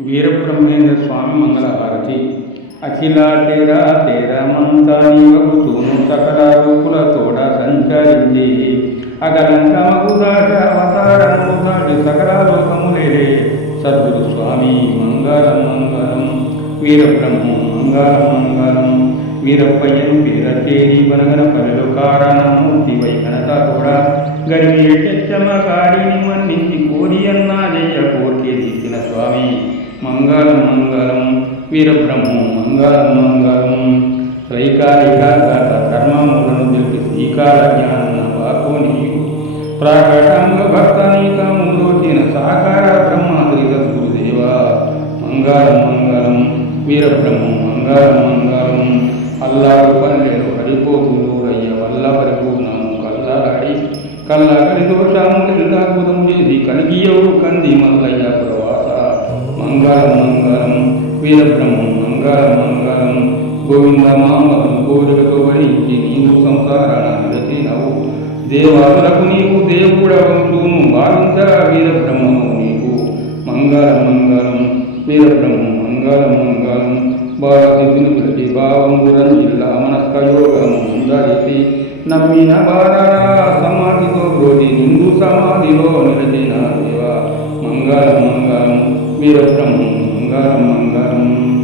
వీరబ్రహ్మేంద్ర స్వామి మంగళహారతి. అఖిలా తేరా తేరా మంతా నీవగుతూను సకల రూపుల తోడ సంచరించి అగలంకమగుదాట అవతారముదాటి సకల లోకములేరే సద్గురు స్వామి మంగళం మంగళం. వీరబ్రహ్మ మంగళం మంగళం. వీరప్పయ్యను పేరతేరి బనగన పనులు కారణమూర్తి వైఖనత కూడా గరిమి తెచ్చమకారిని మన్నించి కోరి అన్నా జయ కోర్కే దిక్కిన స్వామి మంగళం మంగళం. వీరబ్రహ్మ మంగళం మంగళం. త్రైకాలిక గత కర్మములను తెలిపి శ్రీకాల జ్ఞాన వాకు నీవు ప్రాకటంగ భక్త నీకములోచిన సాకార బ్రహ్మాద్రి సద్గురుదేవ మంగళం మంగళం. వీరబ్రహ్మ మంగళం మంగళం. అల్లాడు పల్లెలు హరిపోతులు రయ్య వల్ల పరిపూర్ణము కల్లాడి కల్లగడి దోషములెల్లాద్భుతం చేసి కలిగియవు కంది మల్లయ్య ప్రవాస మంగళం మంగళం. వీరబ్రహ్మ మంగళం మంగళం. గోవింద మామను కోరికతో వరించి నీవు సంసారాన విరచినవు దేవాదులకు నీవు దేవుడవంతును భావించరా వీరబ్రహ్మము నీకు మంగళం మంగళం. వీరబ్రహ్మ మంగళం మంగళం. భారతిని ప్రతి భావము రంజిల్లా మనస్కయోగము ధరిసి నమ్మిన బాలరా సమాధితో బ్రోధి నిండు సమాధిలో నిలచిన దేవ మంగళం మంగళం. వీరబ్రహ్మ మంగళం మంగళం.